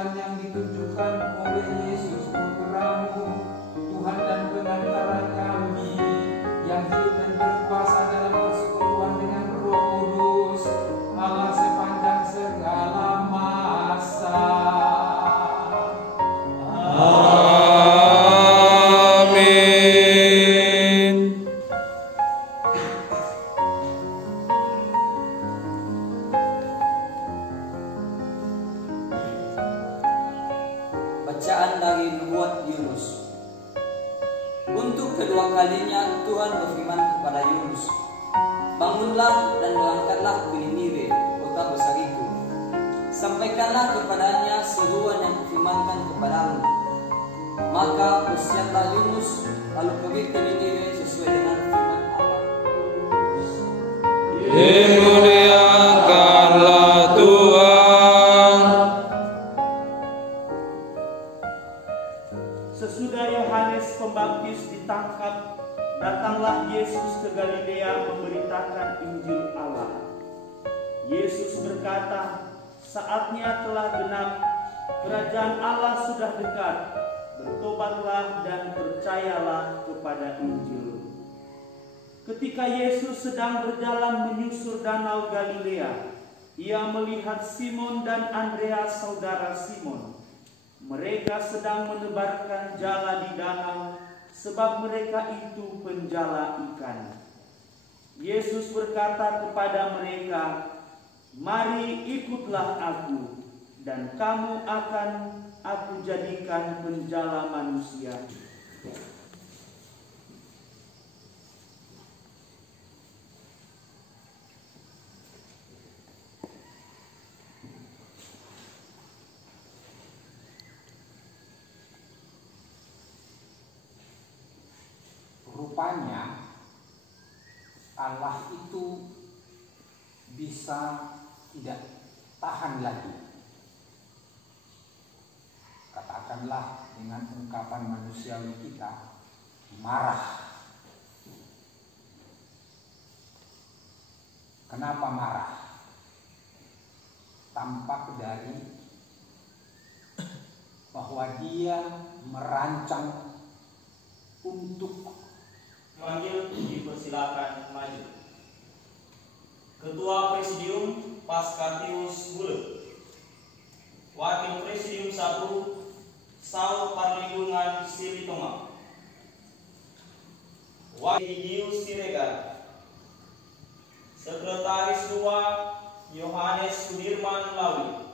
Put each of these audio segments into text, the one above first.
jalan yang ditunjukkan oleh Yesus Putramu, Tuhan dan pengantara kami, yang hidup dan berkuasa dalam persekutuan dengan Roh Kudus, Allah sepanjang segala masa. Amin. Bacaan dari Nubuat Yunus. Untuk kedua kalinya Tuhan berfirman kepada Yunus, bangunlah dan berangkatlah ke Niniwe, kota besar itu. Sampaikanlah kepadanya seruan yang kufirmankan kepadamu. Maka bersiaplah Yunus, lalu pergi ke Niniwe sesuai dengan firman Allah. Dimuliakanlah Tuhan. Sesudah Yohanes Pembaptis ditangkap, datanglah Yesus ke Galilea memberitakan Injil Allah. Yesus berkata, saatnya telah genap, kerajaan Allah sudah dekat. Bertobatlah dan percayalah kepada Injil. Ketika Yesus sedang berjalan menyusur danau Galilea, ia melihat Simon dan Andreas saudara Simon. Mereka sedang menebarkan jala di danau, sebab mereka itu penjala ikan. Yesus berkata kepada mereka, mari ikutlah aku, dan kamu akan aku jadikan penjala manusia. Rupanya Allah itu bisa tidak tahan lagi. Katakanlah dengan ungkapan manusiawi kita, marah. Kenapa marah? Tampak dari bahwa dia merancang untuk manggil, dipersilakan maju. Ketua Presidium Paskatius Bulet, Wakil Presidium 1 Saul Parlindungan Silitoma, Wakil Igius Siregar, Sekretaris 2 Yohanes Sudirman Lawi,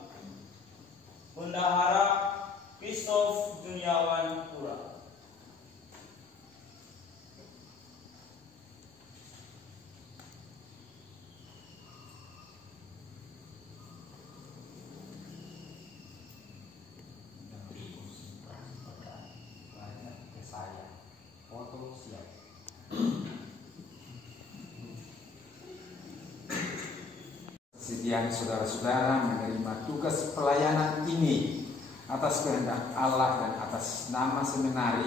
Bendahara Kristof Juniawan Pura. Sediaan saudara-saudara menerima tugas pelayanan ini atas kehendak Allah dan atas nama seminari,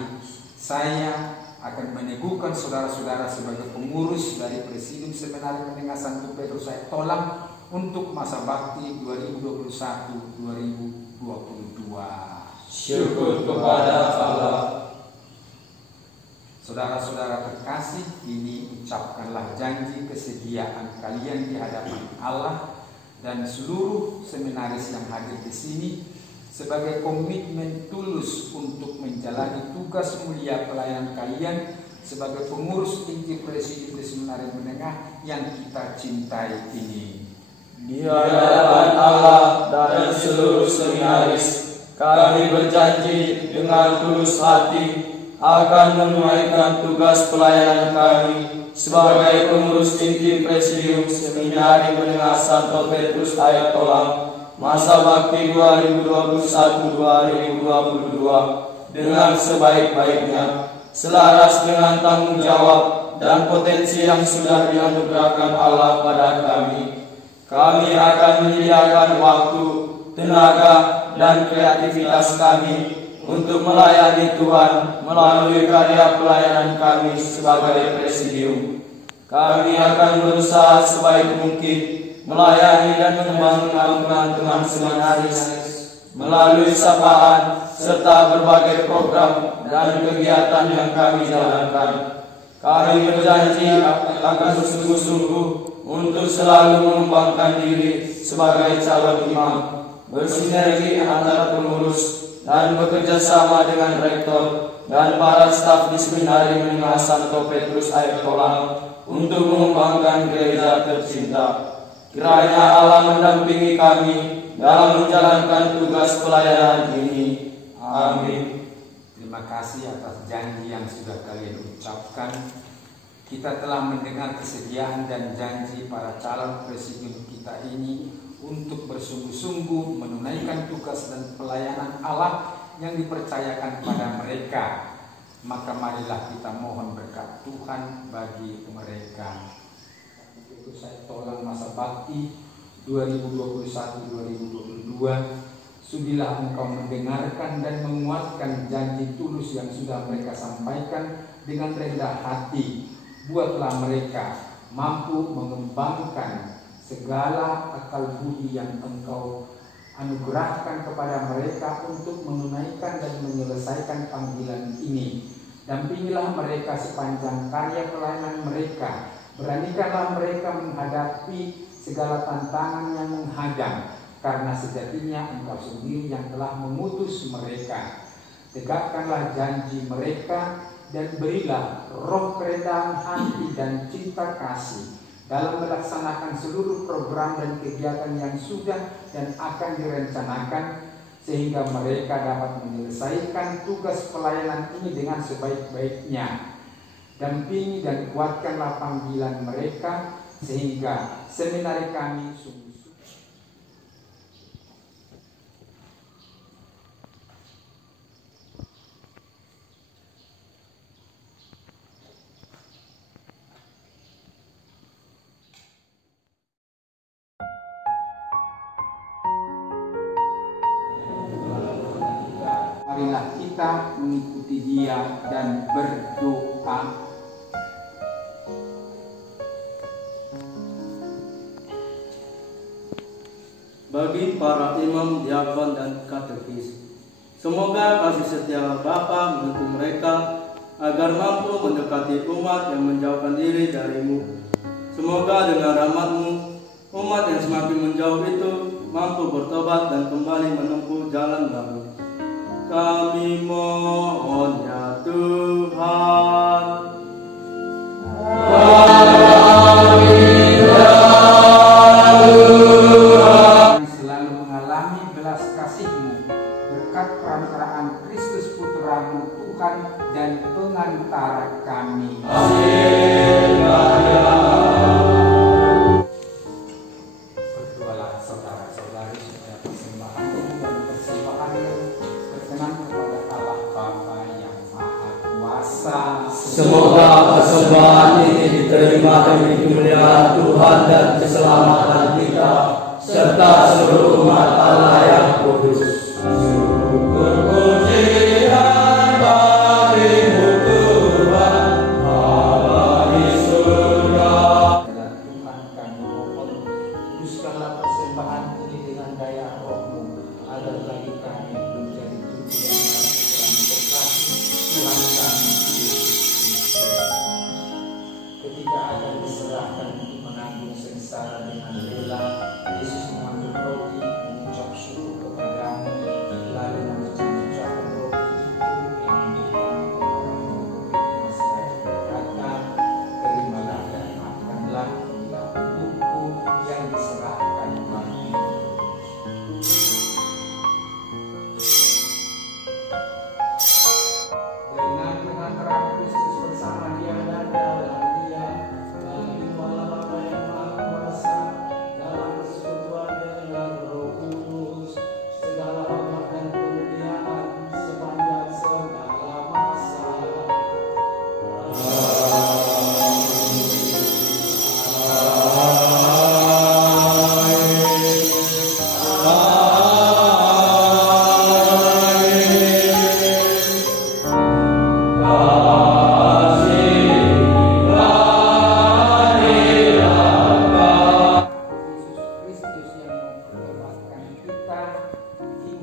saya akan meneguhkan saudara-saudara sebagai pengurus dari Presidium Seminari Menengah Santo Petrus Air Tolang untuk masa bakti 2021-2022. Syukur kepada Allah. Saudara-saudara terkasih, ini ucapkanlah janji kesediaan kalian di hadapan Allah dan seluruh seminaris yang hadir di sini sebagai komitmen tulus untuk menjalani tugas mulia pelayanan kalian sebagai pengurus inti Presidium Seminari Menengah yang kita cintai ini. Di hadapan Allah dan seluruh seminaris, kami berjanji dengan tulus hati akan menunaikan tugas pelayanan kami sebagai pengurus inti Presidium Seminari Menengah Santo Petrus Air Tolang masa bakti 2021-2022 dengan sebaik-baiknya, selaras dengan tanggung jawab dan potensi yang sudah dianugerahkan Allah pada kami. Kami akan menyediakan waktu, tenaga, dan kreativitas kami untuk melayani Tuhan melalui karya pelayanan kami sebagai Presidium. Kami akan berusaha sebaik mungkin melayani dan membangun teman-teman seminaris melalui sapaan serta berbagai program dan kegiatan yang kami jalankan. Kami berjanji akan bersungguh-sungguh untuk selalu mengembangkan diri sebagai calon imam, bersinergi antara pengurus dan bekerja sama dengan rektor dan para staf di Seminari Menengah Santo Petrus Air Kolam untuk mengembangkan gereja tercinta. Kiranya Allah mendampingi kami dalam menjalankan tugas pelayanan ini. Amin. Terima kasih atas janji yang sudah kalian ucapkan. Kita telah mendengar kesediaan dan janji para calon presiden kita ini untuk bersungguh-sungguh menunaikan tugas dan pelayanan Allah yang dipercayakan pada mereka. Maka marilah kita mohon berkat Tuhan bagi mereka. Itu saya tolak masa bakti 2021-2022. Sudilah engkau mendengarkan dan menguatkan janji tulus yang sudah mereka sampaikan dengan rendah hati. Buatlah mereka mampu mengembangkan segala akal budi yang engkau anugerahkan kepada mereka untuk menunaikan dan menyelesaikan panggilan ini. Dampingilah mereka sepanjang karya pelayanan mereka. Beranikanlah mereka menghadapi segala tantangan yang menghadang, karena sejatinya engkau sendiri yang telah mengutus mereka. Tegakkanlah janji mereka dan berilah roh kerendahan hati dan cinta kasih dalam melaksanakan seluruh program dan kegiatan yang sudah dan akan direncanakan, sehingga mereka dapat menyelesaikan tugas pelayanan ini dengan sebaik-baiknya. Dampingi dan kuatkanlah panggilan mereka, sehingga seminari kami sungguh marilah kita mengikuti Dia dan berdoa. Bagi para imam, diakon, dan katekis, semoga kasih setia Bapa menuntun mereka agar mampu mendekati umat yang menjauhkan diri darimu. Semoga dengan rahmat-Mu, umat yang semakin menjauh itu mampu bertobat dan kembali menempuh jalan baru. Kami mohon ya Tuhan. Selalu mengalami belas kasih-Mu berkat perantaraan Kristus Putra-Mu Tuhan dan pengantara kami. Berdoalah saudara-saudari supaya persembahan-Mu dan persembahan-Mu berkenan kepada Allah Bapa yang Maha Kuasa. Semoga persembahan ini diterima demi kemuliaan Tuhan dan keselamatan kita serta seluruh umat Allah yang kudus. Syukur pujian bagimu Tuhan, Allah di surga. Dan Tuhan kami mohon, kuduskanlah persembahan ini dengan daya Roh-Mu, agar bagi kami menjadi tujuan yang terkasih Tuhan kami Yesus Kristus. Ketika akan diserahkan untuk menanggung sengsara dengan rela, Yesus mengambil roti, mengucap syukur kepadamu, lalu mengucapkan roti itu yang diberikan kepadamu. Berkata, terimalah dan makanlah, inilah tubuhku yang diserahkan bagimu.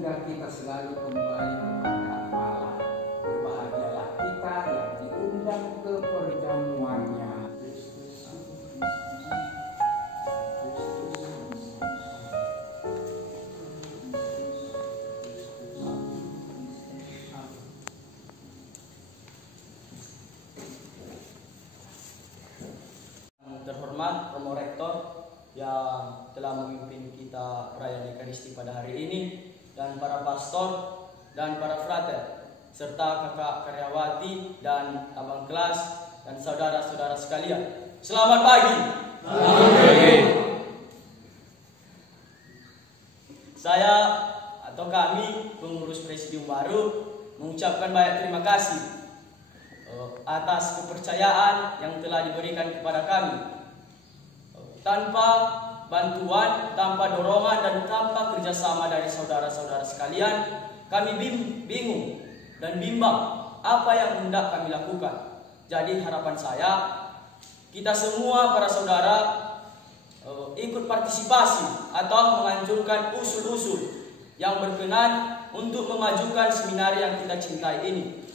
sehingga kita selalu kembali kepada Allah. Berbahagialah kita yang diundang ke perjamuannya. Terhormat Romo Rektor yang telah memimpin kita perayaan Ekaristi pada hari ini, dan para pastor dan para frater serta kakak karyawati dan abang kelas dan saudara-saudara sekalian. Selamat pagi. Selamat pagi. Saya atau kami pengurus presidium baru mengucapkan banyak terima kasih atas kepercayaan yang telah diberikan kepada kami. Tanpa bantuan, tanpa dorongan, dan tanpa kerjasama dari saudara-saudara sekalian, kami bingung dan bimbang apa yang hendak kami lakukan. Jadi harapan saya, kita semua para saudara ikut partisipasi atau menganjurkan usul-usul yang berkenan untuk memajukan seminari yang kita cintai ini.